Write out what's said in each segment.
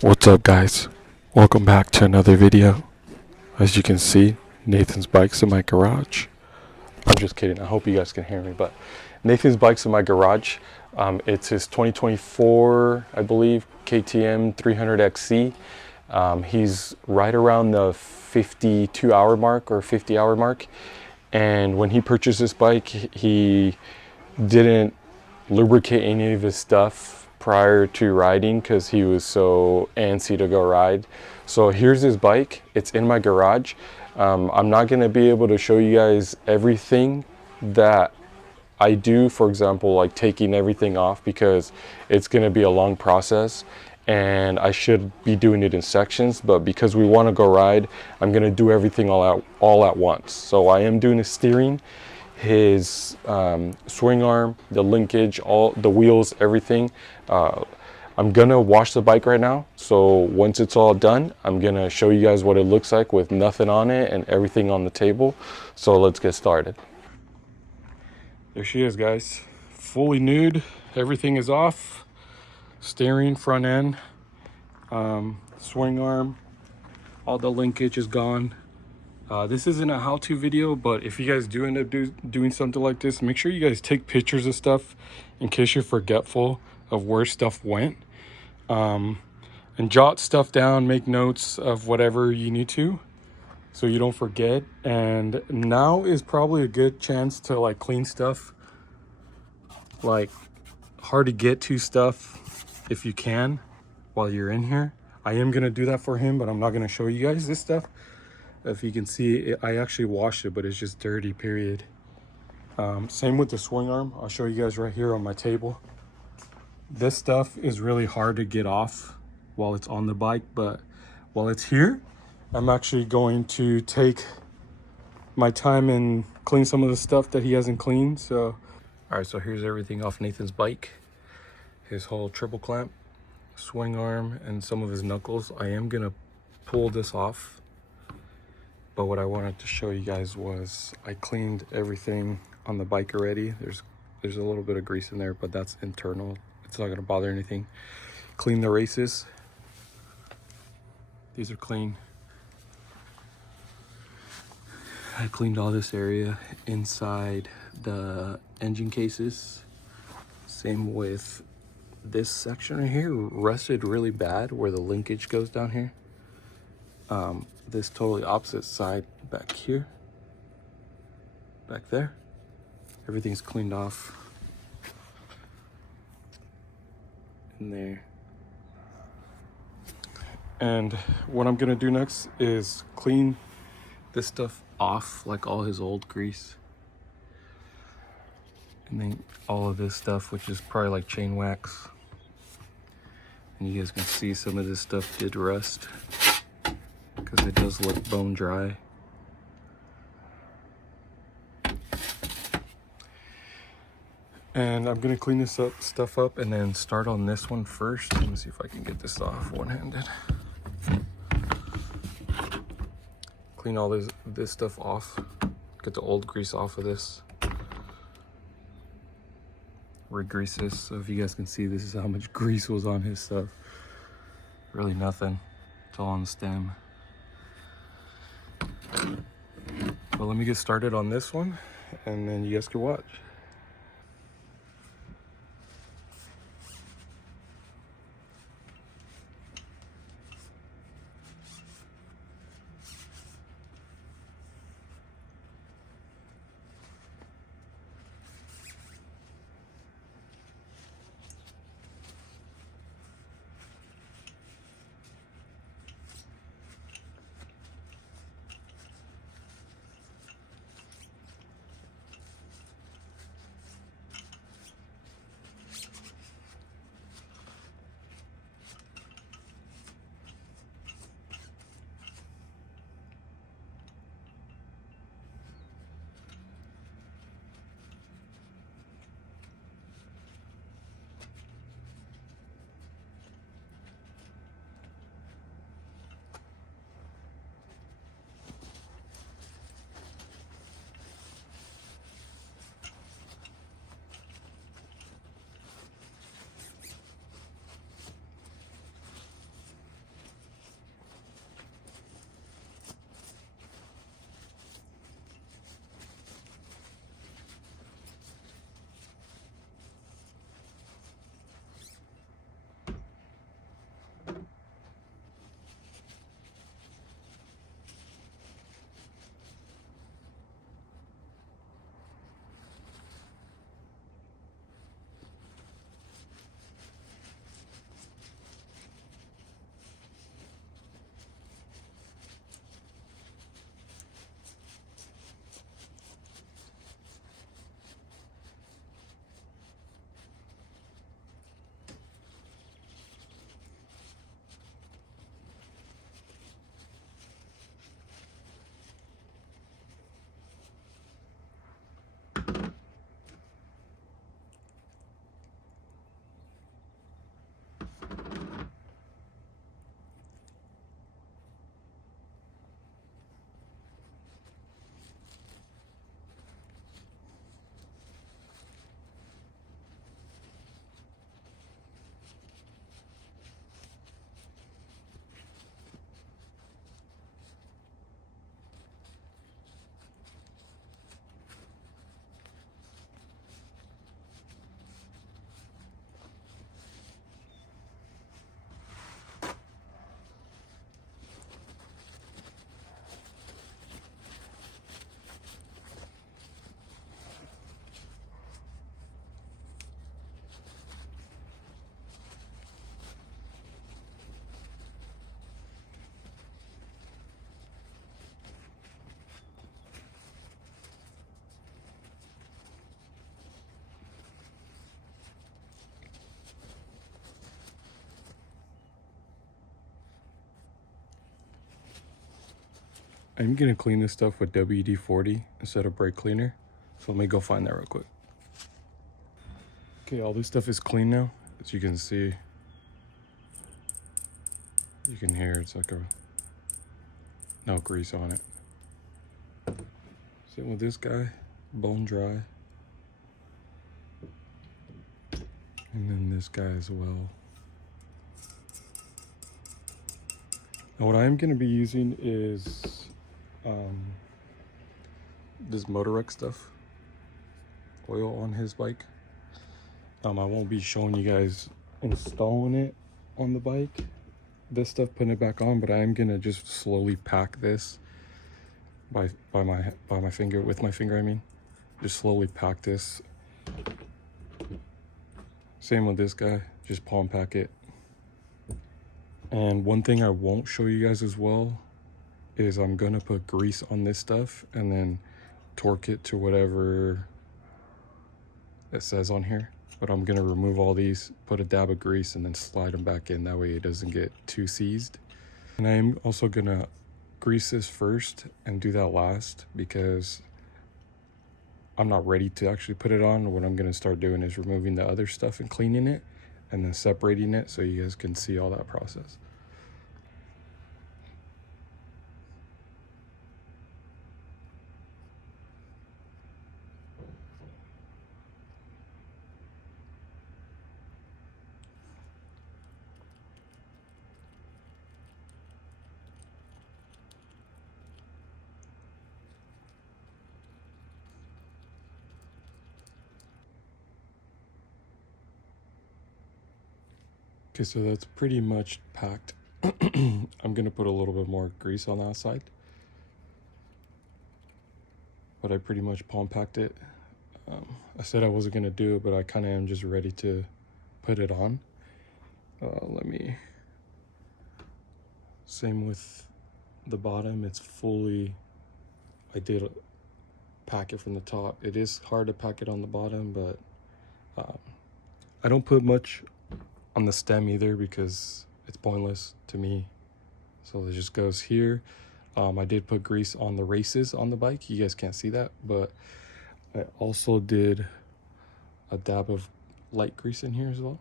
What's up, guys? Welcome back to another video. As you can see, Nathan's bike's in my garage. I'm just kidding. I hope you guys can hear me, but Nathan's bike's in my garage. It's his 2024, I believe, KTM 300XC. He's right around the 52-hour mark or 50-hour mark. And when he purchased this bike, he didn't lubricate any of his stuff prior to riding because he was so antsy to go ride. So here's his bike. It's in my garage. I'm not going to be able to show you guys everything that I do, for example, like taking everything off, because it's going to be a long process and I should be doing it in sections, but because we want to go ride, I'm going to do everything all at once. So I am doing the steering, his swing arm, the linkage, all the wheels, everything. I'm gonna wash the bike right now, so once it's all done, I'm gonna show you guys what it looks like with nothing on it and everything on the table. So let's get started. There she is, guys, fully nude. Everything is off. Steering, front end, swing arm, all the linkage is gone. This isn't a how-to video, but if you guys do end up doing something like this, make sure you guys take pictures of stuff in case you're forgetful of where stuff went. And jot stuff down, make notes of whatever you need to so you don't forget. And now is probably a good chance to like clean stuff, like hard to get to stuff, if you can, while you're in here. I am gonna do that for him, but I'm not gonna show you guys this stuff. If you can see, I actually washed it, but it's just dirty, period. Same with the swing arm. I'll show you guys right here on my table. This stuff is really hard to get off while it's on the bike, but while it's here, I'm actually going to take my time and clean some of the stuff that he hasn't cleaned. So, all right, so here's everything off Nathan's bike. His whole triple clamp, swing arm, and some of his knuckles. I am gonna pull this off, but what I wanted to show you guys was I cleaned everything on the bike already. There's a little bit of grease in there, but that's internal. It's not gonna bother anything. Clean the races. These are clean. I cleaned all this area inside the engine cases. Same with this section right here, rusted really bad where the linkage goes down here. This totally opposite side back here, back there, everything's cleaned off in there. And what I'm gonna do next is clean this stuff off, like all his old grease, and then all of this stuff, which is probably like chain wax. And you guys can see some of this stuff did rust because it does look bone dry. And I'm gonna clean this stuff up and then start on this one first. Let me see if I can get this off one-handed. Clean all this stuff off. Get the old grease off of this. Re-grease this. So if you guys can see, this is how much grease was on his stuff. Really nothing. It's all on the stem. But let me get started on this one, and then you guys can watch. I'm gonna clean this stuff with WD-40 instead of brake cleaner. So let me go find that real quick. Okay, all this stuff is clean now. As you can see, you can hear it's like no grease on it. Same with this guy, bone dry. And then this guy as well. Now what I'm gonna be using is this Motorex stuff, oil on his bike. I won't be showing you guys installing it on the bike, this stuff, putting it back on, but I am gonna just slowly pack this by my finger, with my finger I mean. Just slowly pack this. Same with this guy, just palm pack it. And one thing I won't show you guys as well is I'm gonna put grease on this stuff and then torque it to whatever it says on here. But I'm gonna remove all these, put a dab of grease, and then slide them back in. That way it doesn't get too seized. And I'm also gonna grease this first and do that last because I'm not ready to actually put it on. What I'm gonna start doing is removing the other stuff and cleaning it and then separating it so you guys can see all that process. Okay, so that's pretty much packed. I'm gonna put a little bit more grease on the outside, but I pretty much palm packed it. I said I wasn't gonna do it, but I kind of am just ready to put it on. Same with the bottom, it's fully, I did pack it from the top. It is hard to pack it on the bottom, but I don't put much on the stem either because it's pointless to me. So it just goes here. I did put grease on the races on the bike. You guys can't see that, but I also did a dab of light grease in here as well.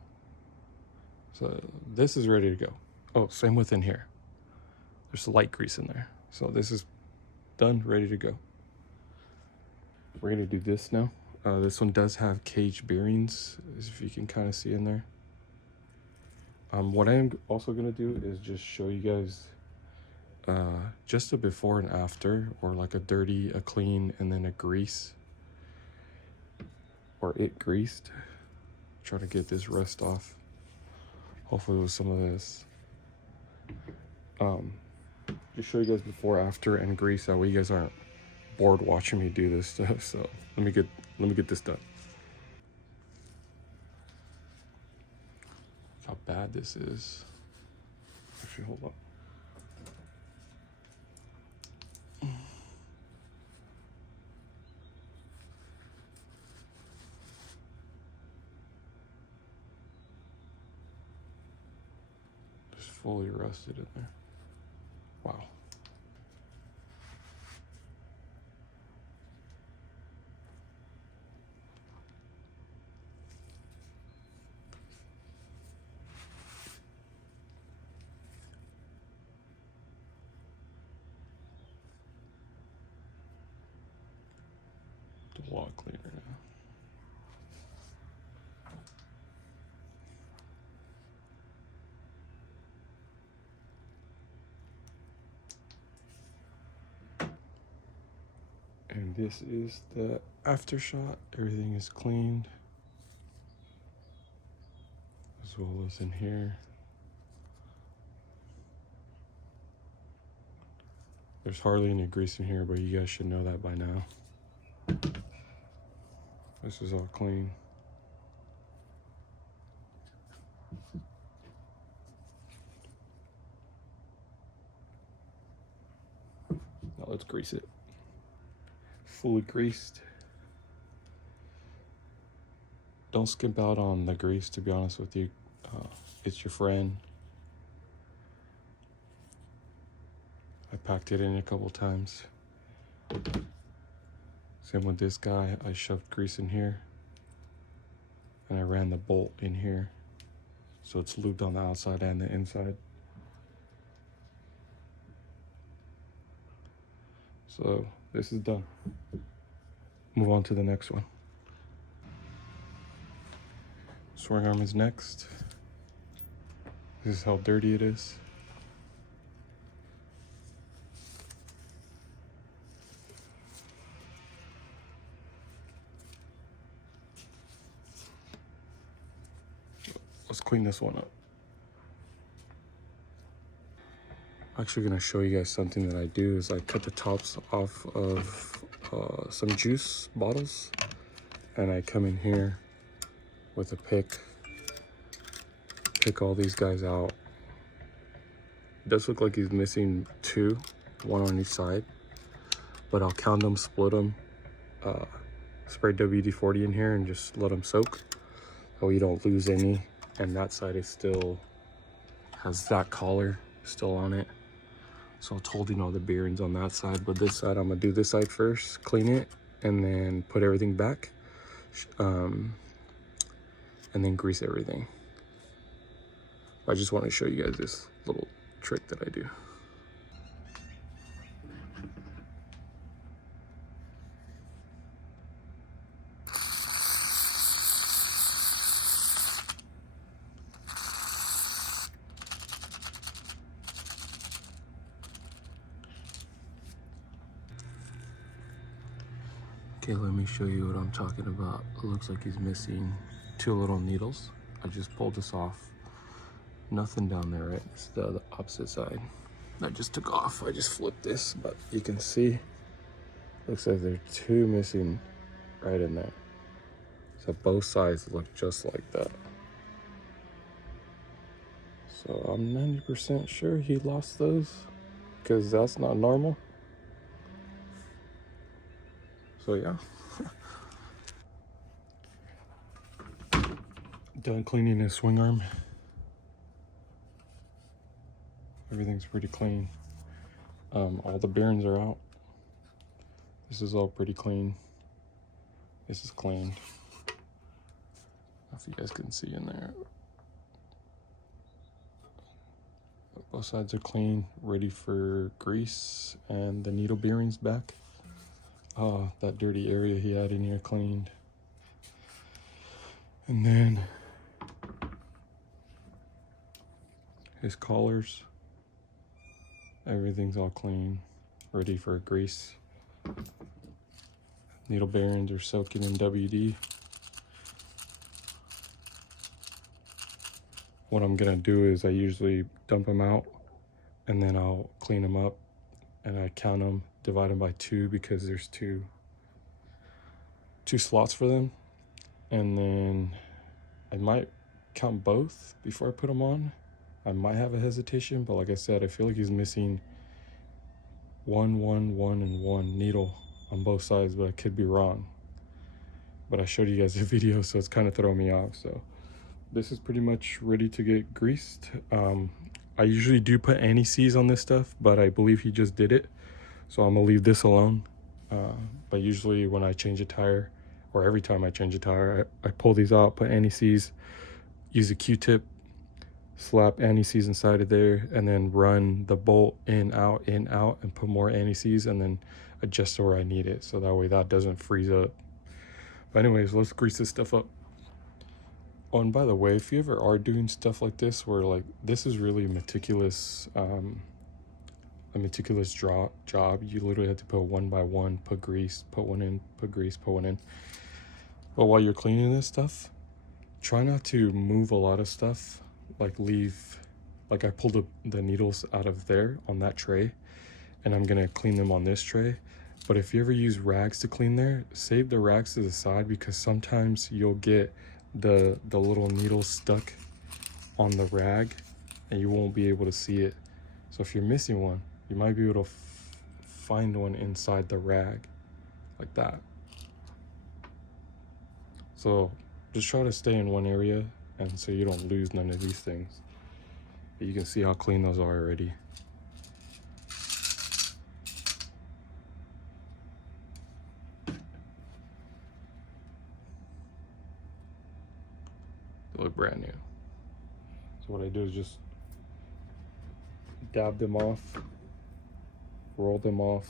So this is ready to go. Oh, same with in here. There's light grease in there. So this is done, ready to go. We're gonna do this now. This one does have cage bearings, as if you can kind of see in there. What I am also gonna do is just show you guys just a before and after, or like a dirty, a clean, and then a grease, or it greased. Try to get this rust off. Hopefully with some of this. Just show you guys before, after, and grease. That way you guys aren't bored watching me do this stuff. So let me get this done. How bad this is. Actually, hold on. Just fully rusted in there. Wow. A lot cleaner now. And this is the after shot. Everything is cleaned, as well as in here. There's hardly any grease in here, but you guys should know that by now. This is all clean. Now let's grease it. Fully greased. Don't skimp out on the grease, to be honest with you. It's your friend. I packed it in a couple times. Same with this guy. I shoved grease in here and I ran the bolt in here, so it's lubed on the outside and the inside. So this is done. Move on to the next one. Swing arm is next. This is how dirty it is. Let's clean this one up. I'm actually gonna show you guys something that I do is I cut the tops off of some juice bottles, and I come in here with a pick all these guys out. It does look like he's missing two, one on each side, but I'll count them, split them, spray WD-40 in here and just let them soak so you don't lose any. And that side is still has that collar still on it, so it's holding all the bearings on that side. But this side, I'm gonna do this side first, clean it, and then put everything back, and then grease everything. I just want to show you guys this little trick that I do. Okay, let me show you what I'm talking about. It looks like he's missing two little needles. I just pulled this off. Nothing down there, right? It's the opposite side. I just took off. I just flipped this, but you can see, looks like there are two missing right in there. So both sides look just like that. So I'm 90% sure he lost those, because that's not normal. So yeah. Done cleaning his swing arm. Everything's pretty clean. All the bearings are out. This is all pretty clean. This is cleaned. I don't know if you guys can see in there. But both sides are clean, ready for grease, and the needle bearings back. That dirty area he had in here cleaned. And then his collars, everything's all clean, ready for grease. Needle bearings are soaking in WD. What I'm gonna do is I usually dump them out and then I'll clean them up, and I count them, divide them by 2 because there's two slots for them. And then I might count both before I put them on. I might have a hesitation, but like I said, I feel like he's missing 1, 1, 1, and 1 needle on both sides, but I could be wrong. But I showed you guys a video, so it's kind of throwing me off. So this is pretty much ready to get greased. I usually do put anti-seize on this stuff, but I believe he just did it, so I'm gonna leave this alone. But usually when I change a tire, or every time I change a tire, I pull these out, put anti-seize, use a Q-tip, slap anti-seize inside of there, and then run the bolt in, out, and put more anti-seize, and then adjust to where I need it, so that way that doesn't freeze up. But anyways, let's grease this stuff up. Oh, and by the way, if you ever are doing stuff like this, where like this is really meticulous, a meticulous job, you literally have to put one by one, put grease, put one in, put grease, put one in. But while you're cleaning this stuff, try not to move a lot of stuff. Like I pulled the needles out of there on that tray, and I'm gonna clean them on this tray. But if you ever use rags to clean there, save the rags to the side, because sometimes you'll get the little needles stuck on the rag and you won't be able to see it. So if you're missing one, you might be able to find one inside the rag like that. So just try to stay in one area, and so you don't lose none of these things. But you can see how clean those are already. brand new. So what I do is just dab them off, roll them off,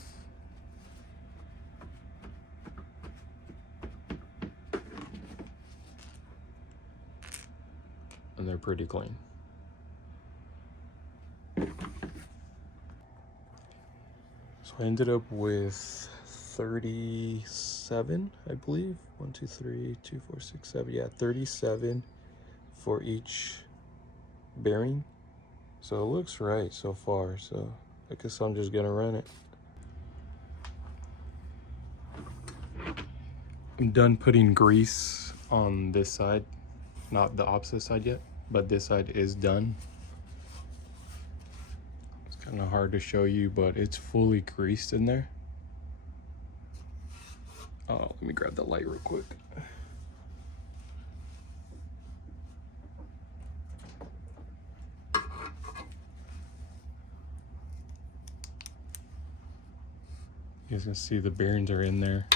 and they're pretty clean. So I ended up with 37, I believe. 1, 2, 3, 2, 4, 6, 7. Yeah, 37 for each bearing. So it looks right so far. So I guess I'm just gonna run it. I'm done putting grease on this side, not the opposite side yet, but this side is done. It's kind of hard to show you, but it's fully greased in there. Oh, let me grab the light real quick. You guys can see the bearings are in there.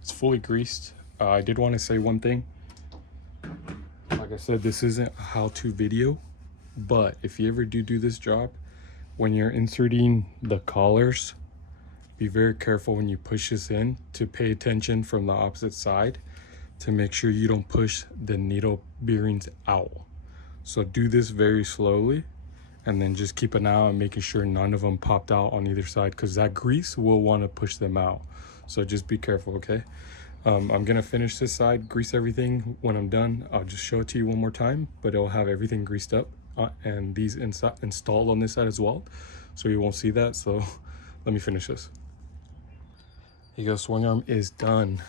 It's fully greased. I did want to say one thing. Like I said, this isn't a how-to video, but if you ever do this job, when you're inserting the collars, be very careful when you push this in to pay attention from the opposite side to make sure you don't push the needle bearings out. So do this very slowly, and then just keep an eye on making sure none of them popped out on either side, because that grease will want to push them out. So just be careful, okay? I'm gonna finish this side, grease everything. When I'm done, I'll just show it to you one more time, but it'll have everything greased up and these installed on this side as well, so you won't see that. So let me finish this. Here you go, swing arm is done.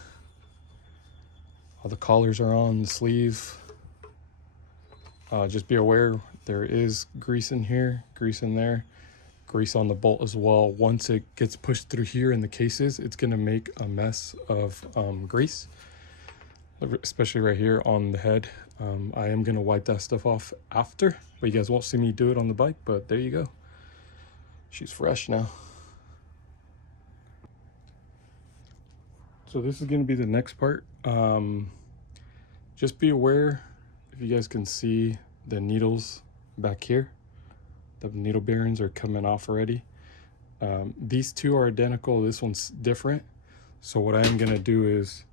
All the collars are on the sleeve. Just be aware there is grease in here, grease in there, grease on the bolt as well. Once it gets pushed through here in the cases, it's gonna make a mess of grease, especially right here on the head. I am gonna wipe that stuff off after, but you guys won't see me do it on the bike, but there you go. She's fresh now. So this is gonna be the next part. Just be aware, if you guys can see the needles back here, the needle bearings are coming off already. These two are identical, this one's different. So what I'm gonna do is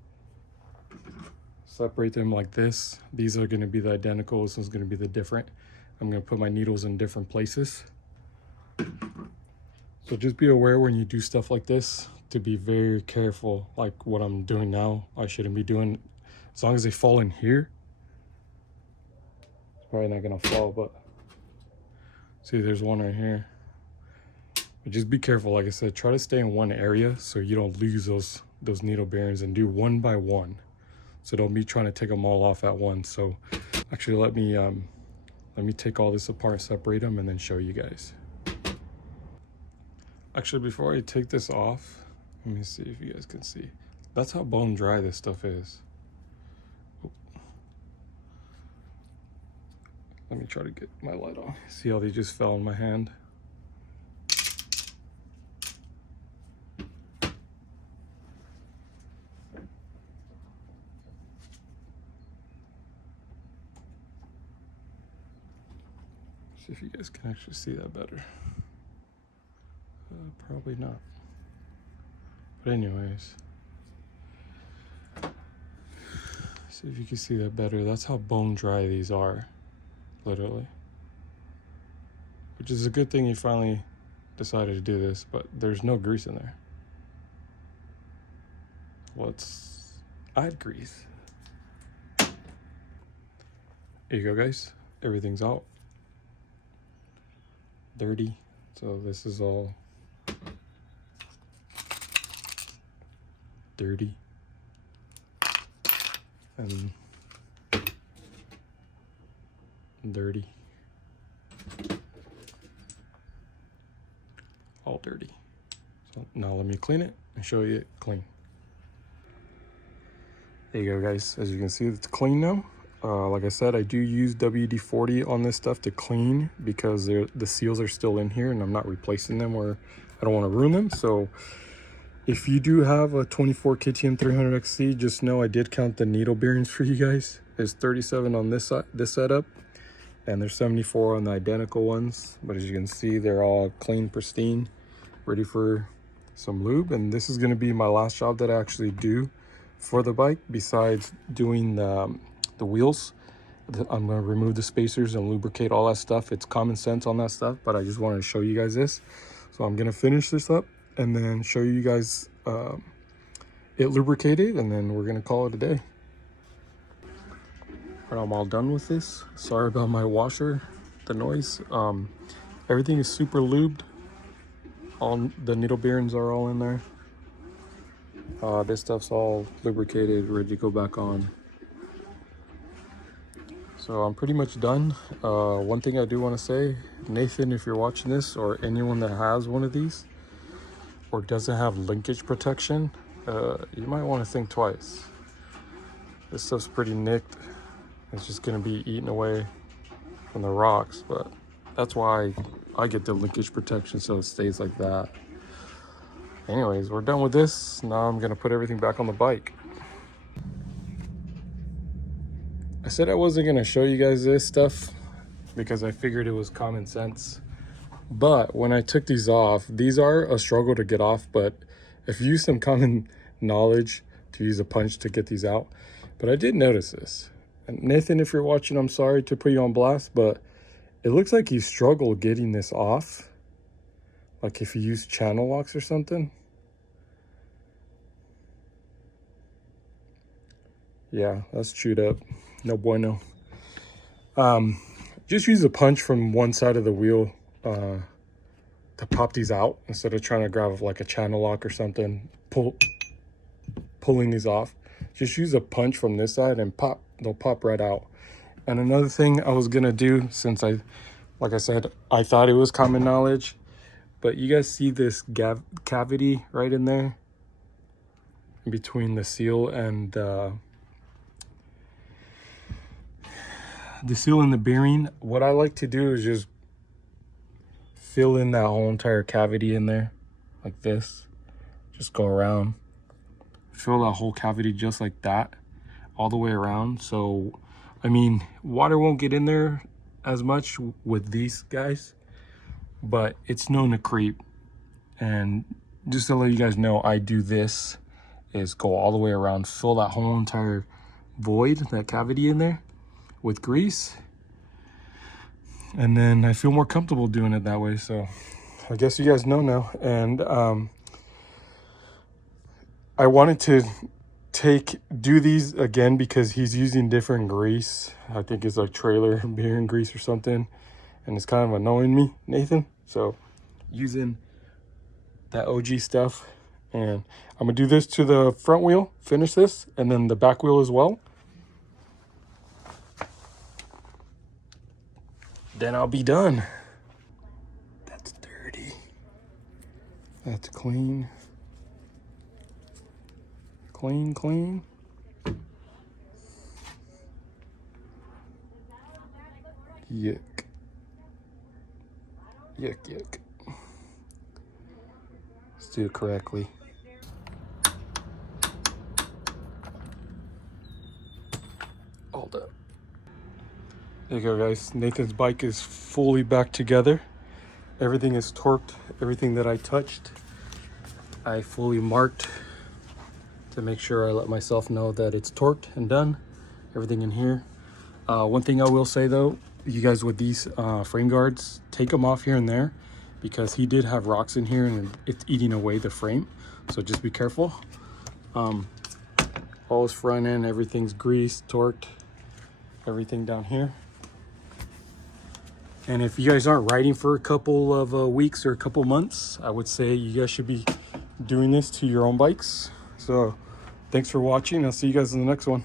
separate them like this. These are gonna be the identical, this one's gonna be the different. I'm gonna put my needles in different places. So just be aware when you do stuff like this to be very careful, like what I'm doing now. I shouldn't be doing, as long as they fall in here, it's probably not gonna fall, but see, there's one right here. But just be careful, like I said, try to stay in one area so you don't lose those needle bearings, and do one by one. So don't be trying to take them all off at once. So actually let me take all this apart, separate them, and then show you guys. Actually, before I take this off, let me see if you guys can see. That's how bone dry this stuff is. Oop. Let me try to get my light on. See how they just fell in my hand? See if you guys can actually see that better. Probably not. But anyways, see if you can see that better. That's how bone dry these are, literally. Which is a good thing you finally decided to do this, but there's no grease in there. Let's add grease. Here you go, guys. Everything's out. Dirty. So this is all dirty and dirty, all dirty. So now let me clean it and show you it clean. There you go, guys. As you can see, it's clean now. Like I said, I do use WD-40 on this stuff to clean, because the seals are still in here and I'm not replacing them, or I don't want to ruin them. So If you do have a 24 KTM 300XC, just know I did count the needle bearings for you guys. There's 37 on this side, this setup, and there's 74 on the identical ones. But as you can see, they're all clean, pristine, ready for some lube. And this is going to be my last job that I actually do for the bike, besides doing the wheels. I'm going to remove the spacers and lubricate all that stuff. It's common sense on that stuff, but I just wanted to show you guys this. So I'm going to finish this up and then show you guys it lubricated, and then we're going to call it a day. All right, I'm all done with this. Sorry about my washer, the noise. Everything is super lubed. All the needle bearings are all in there. This stuff's all lubricated, ready to go back on. So I'm pretty much done. One thing I do want to say, Nathan, if you're watching this, or anyone that has one of these or doesn't have linkage protection, you might want to think twice. This stuff's pretty nicked. It's just going to be eaten away from the rocks, but that's why I get the linkage protection, so it stays like that. Anyways, we're done with this. Now I'm going to put everything back on the bike. I said I wasn't going to show you guys this stuff because I figured it was common sense. But when I took these off, these are a struggle to get off, but if you use some common knowledge to use a punch to get these out. But I did notice this. And Nathan, if you're watching, I'm sorry to put you on blast, but it looks like you struggle getting this off. Like if you use channel locks or something. Yeah, that's chewed up. No bueno. Just use a punch from one side of the wheel to pop these out instead of trying to grab like a channel lock or something, pulling these off. Just use a punch from this side and pop, they'll pop right out. And another thing I was gonna do, since like I said, I thought it was common knowledge, but you guys see this cavity right in there between the seal and the seal and the bearing. What I like to do is just fill in that whole entire cavity in there like this. Just go around, fill that whole cavity just like that all the way around. So I mean, water won't get in there as much with these guys, but it's known to creep. And just to let you guys know, I do this is go all the way around, fill that whole entire void, that cavity in there with grease, and then I feel more comfortable doing it that way. So I guess you guys know now. And I wanted to do these again because he's using different grease. I think it's like trailer bearing grease or something, and it's kind of annoying me, Nathan. So using that OG stuff, and I'm gonna do this to the front wheel, finish this, and then the back wheel as well. Then I'll be done. That's dirty. That's clean. Clean, clean. Yuck. Yuck, yuck. Let's do it correctly. All done. There you go, guys. Nathan's bike is fully back together. Everything is torqued. Everything that I touched, I fully marked to make sure I let myself know that it's torqued and done. Everything in here. One thing I will say though, you guys, with these frame guards, take them off here and there because he did have rocks in here and it's eating away the frame. So just be careful. All his front end, everything's greased, torqued, everything down here. And if you guys aren't riding for a couple of weeks or a couple months, I would say you guys should be doing this to your own bikes. So thanks for watching. I'll see you guys in the next one.